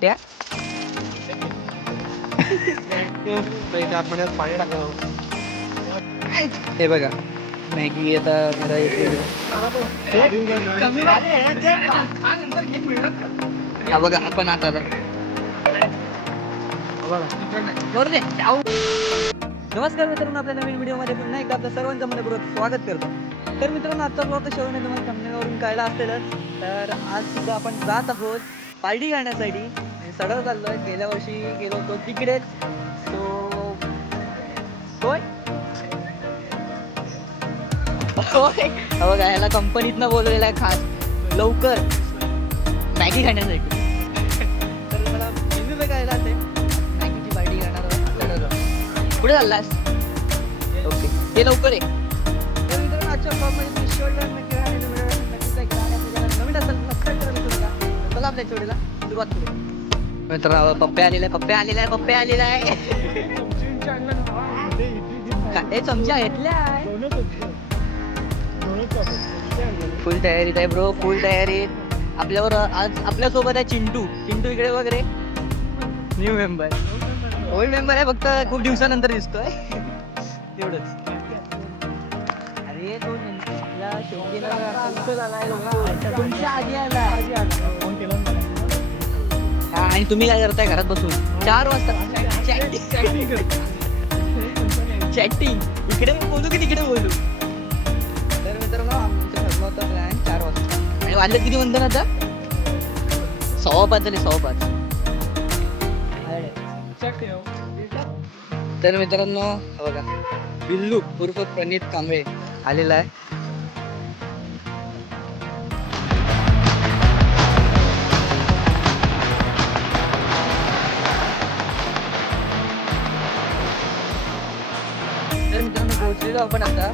त्या आपण पाणी टाकलं हे बघा. मॅगी आता मला येते बघा आपण आता नमस्कार मित्रांनो आपल्या नवीन व्हिडिओमध्ये पुन्हा एकदा आपल्या सर्वांचं मनपूर्वक स्वागत करतो. तर मित्रांनो आजचा ब्लॉग तर शेवटी तुम्हाला कंपनीवरून कळला असेलच. तर आज सुद्धा आपण जात आहोत पार्टी करण्यासाठी. आणि सडळ चाललोय. गेल्या वर्षी गेलो होतो तिकडेच सो होय? होय. हा बघा ह्याला कंपनीतनं बोलवलेला आहे खास. लवकर. मॅगी खाण्यासाठी. तर मला मेनू बघायला असेल मॅगीची पार्टी करणार कुठे चाललास? ओके. ते लवकर आहे तर मित्रांनो आजच्या ब्लॉगमध्ये चला आपल्या चोरीला सुरुवात करू मित्र पप्पे आलेला आहे पप्पे आलेला आहे पप्पे आलेला. आहे चमचा घेतल्या. फुल तयारीत आहे ब्रो फुल तयारीत. आपल्यावर आज आपल्यासोबत आहे चिंटू. चिंटू इकडे वगैरे न्यू मेंबर ओल्ड मेंबर आहे फक्त खूप दिवसानंतर दिसतोय. तेवढंच अरे तो नेमका शेवटीला झालाय तुमच्या आधी आला. आणि तुम्ही काय करताय घरात बसून? चार वाजता. चॅटिंग इकडे बोलू की तिकडे बोलू? तर मित्रांनो आमचं ठरलं होतं प्लॅन चार वाजता. आणि वाजले किती म्हणतो ना आता? सव्वा पाच झाले सव्वा पाच. तर मित्रांनो बघा. बिल्लू उर्फ प्रणित कांबळे आलेला आहे. तर मित्रांनो पोहोचलेलो आपण आता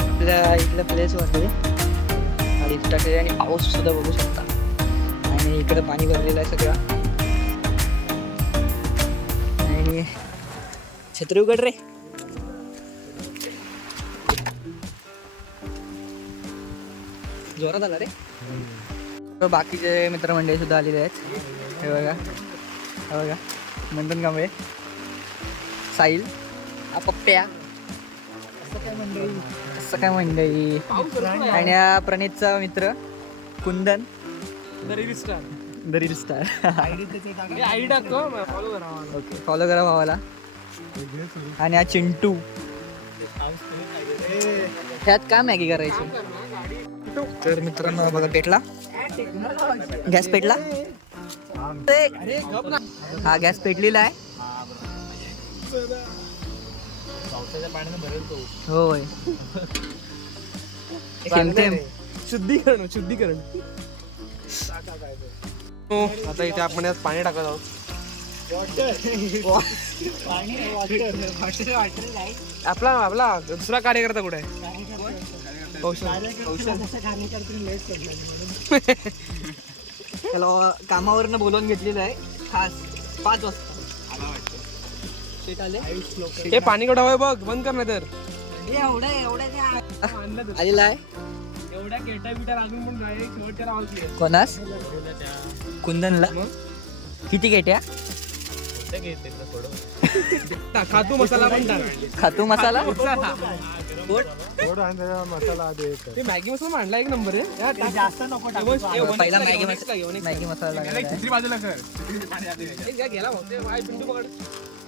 आपल्या इथल्या प्लेसवरती आणि इथं आणि पाऊस सुद्धा बघू शकता. आणि इकडे पाणी भरलेलं आहे सगळं. आणि छत्री उघड रे. जोरात आला रे. हो, बाकीचे मित्रमंडळी सुद्धा आलेले आहेत. हे बघा. हे बघा. मंथन कांबळे साहिल हा पप्प्या असं काय मंडळी आणि हा प्रणितचा मित्र Kundan. The reel star. Okay follow करा भावाला. आणि हा चिंटू. ह्यात का मॅगी करायची? तर मित्रांनो बघा पेटला. गॅस पेटला? हा गॅस पेटलेला आहे. होय. थेंब थेंब शुद्धीकरण शुद्धीकरण. हो आता इथे आपण यात पाणी टाकत आहोत. आपला आपला दुसरा कार्यकर्ता कुठे? आहे कौशल त्याला कामावरनं बोलवून घेतलेलं आहे. खास पाच वाजता. हे पाणी केवढं हवंय बघ बंद कर नाही तर आलेला आहे एवढ्या केटा बिटा लागून पण नाही शेवटच्या रावली कोणास? कुंदनला. किती गेट्या? खातू मसाला पण टाक. खातू मसाला? मसाला ते मॅगी मसाला मांडला एक नंबर आहे. जास्त नको पहिला मॅगी मसाला मॅगी मसाला. बाजूला कर. गेला पिंटू पकड.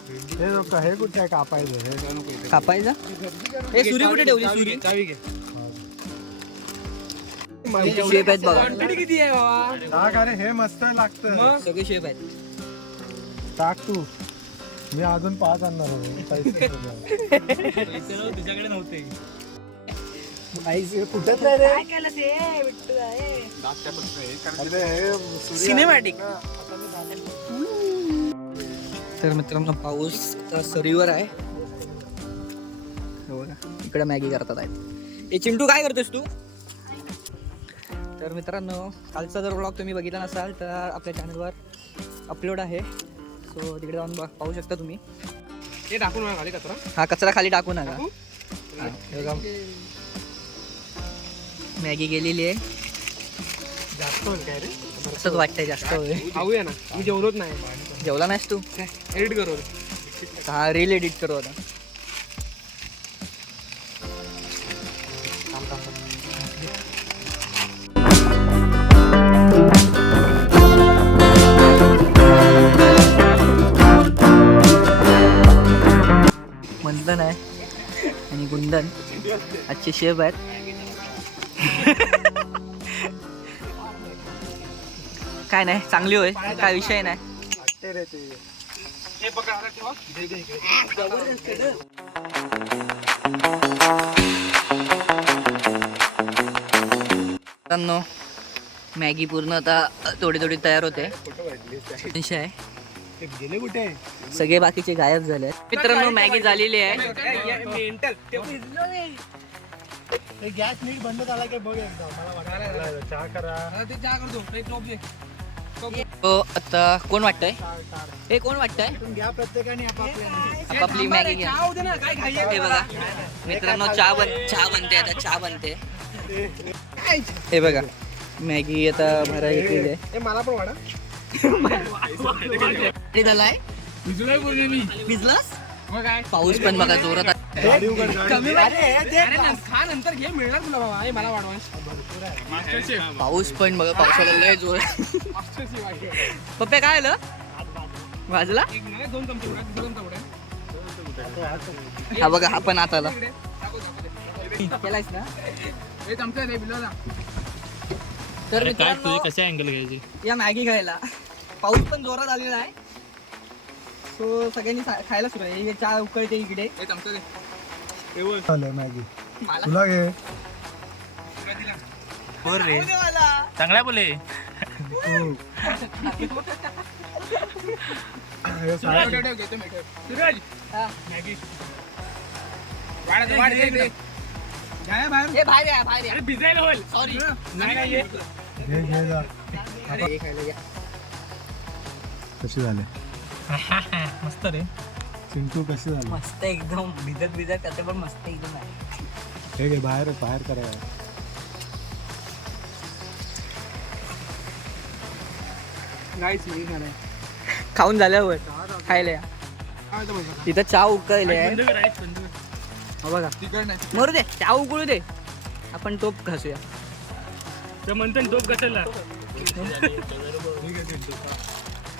हे लोक हे कुठे आहे कापायचं? हे. कापायचा? ए सुरी कुठे ठेवली सुरी? चावी घे शेप आहेत बघा. किती आहे बाबा? टाक अरे हे मस्त लागतं. मग? सगळे शेप आहेत. टाक तू. मी अजून पाच आणणार होतो तुझ्याकडे नव्हते. कुठंच नाही रे हे सिनेमॅटिक तर मित्रांनो पाऊस आता सरीवर आहे. बघा इकडे मॅगी करतात आहेत. ए चिंटू काय करतोस तू? तर मित्रांनो कालचा जर ब्लॉग तुम्ही बघितला नसाल तर आपल्या चॅनलवर अपलोड आहे. सो तिकडे जाऊन बघ- पाहू शकता तुम्ही. हे टाकून खाली कचरा हा कचरा खाली टाकू नका. मॅगी गेलेली आहे. जास्त काय रे? असंच वाटतंय जास्त. खाऊया ना. मी जेवलोच नाही. जेवला नाहीस तू? एडिट करू हा रील एडिट करू आता. मंथन आहे आणि गुंदन आजचे शेफ आहेत. काय नाही चांगली होय. काय विषय नाही. रे ते हे ठेवा. मित्रांनो मॅगी पूर्ण आता थोडी थोडी तयार होते. विषय आहे. ते गेले कुठे सगळे बाकीचे गायब झाले मित्रांनो मॅगी झालेली आहे. गॅस नीट बंद झाला की बघ एकदा. मला वाटलं चहा करा. ते चहा करतो. एक टोप. तो आता कोण वाटतंय. हे कोण वाटतंय? इथून घ्या. प्रत्येकाने आपापल्या आपापली मॅगी घ्या हे? बघा. मित्रांनो चहा बन चहा बनते आता चहा बनते. हे बघा मॅगी आता भरायला घेतलेली आहे. ए, मला पण वाढा. किती झालाय? भिजलोय पूर्ण मी. भिजलास? मग काय? पाऊस पण बघा जोरात खा नंतर घे मिळणार तुला बाबा. मला वाढवा. पाऊस पण बघा पावसाला लय जोर पप्पा काय आलं? वाजला दोन चमचे हा बघा हा पण आता आला. केलायस ना? हे चमचे बिलवाला. तर मित्रांनो कशा अँगल घ्यायची? या मॅगी खायला. पाऊस पण जोरात आलेला आहे. सो सगळ्यांनी खायला सुरू आहे. हे चहा उकळते इकडे. हे चमचे दे. झालं मॅगी. तुला घे. बोल रे. चांगला बोले. कशी झाले? मस्त रे. चिंटू कशी झाली? मस्त एकदम. भिजत भिजत त्याचं पण मस्त एकदम आहे. हे घे बाहेर बाहेर करायला मी खाणार. खाऊन झाल्यावर खायला या. काय बघा. चहा उकळले आहे. बंद कर आईस, बंद कर. हा बघा. तिखट नाही. मरू दे चहा उकळू दे. आपण टोप घासूया. तर म्हणतो ना, टोप कशाला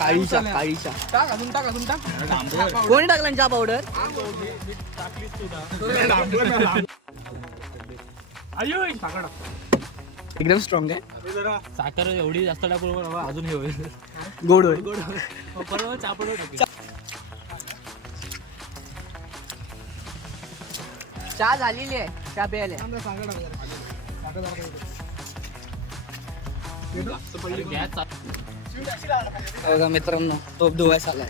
काळीचा काळीचा टाक, अजून टाक, अजून टाक. टाक, कोणी टाकला चहा पावडर टाक. एकदम स्ट्रॉंग आहे. साखर एवढी जास्त टाकू नको बाबा, अजून हे होईल. गोड होय परवा चापड चहा. झालेली आहे. चहा प्यायला. गॅस बघा मित्रांनो टोप धुवायचा आलाय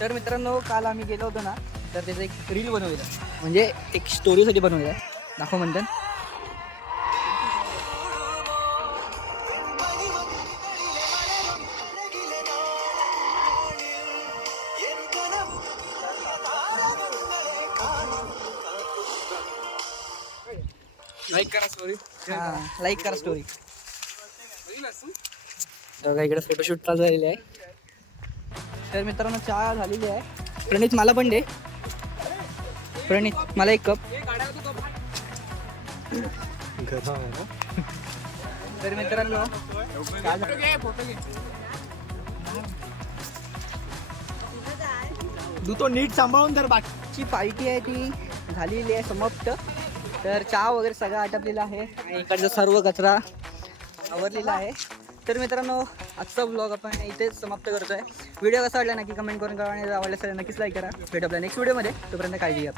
तर मित्रांनो काल आम्ही गेलो होतो ना तर त्याचं एक रील बनवलेलं. म्हणजे एक स्टोरीसाठी बनवलेलं आहे. दाखव म्हणतात. लाईक करा हा लाईक करा स्टोरी बघा इकडे फोटोशूट झालेले आहे. तर मित्रांनो चहा झालेली आहे. प्रणित मला पण दे. प्रणित मला एक कप. तर मित्रांनो तू तो नीट सांभाळून तर बाकी ची पार्टी आहे ती. झालेली आहे समाप्त. तर चहा वगैरे सगळं आटपलेला आहे. आणि इकडचा सर्व कचरा आवरलेला आहे. तर मित्रांनो आजचा ब्लॉग आपण इथेच समाप्त करतो आहे व्हिडिओ कसा वाटला नक्की कमेंट करून करा आणि जर तर नक्कीच लाईक करा. भेट आपल्या नेक्स्ट व्हिडिओमध्ये तोपर्यंत काळजी घ्या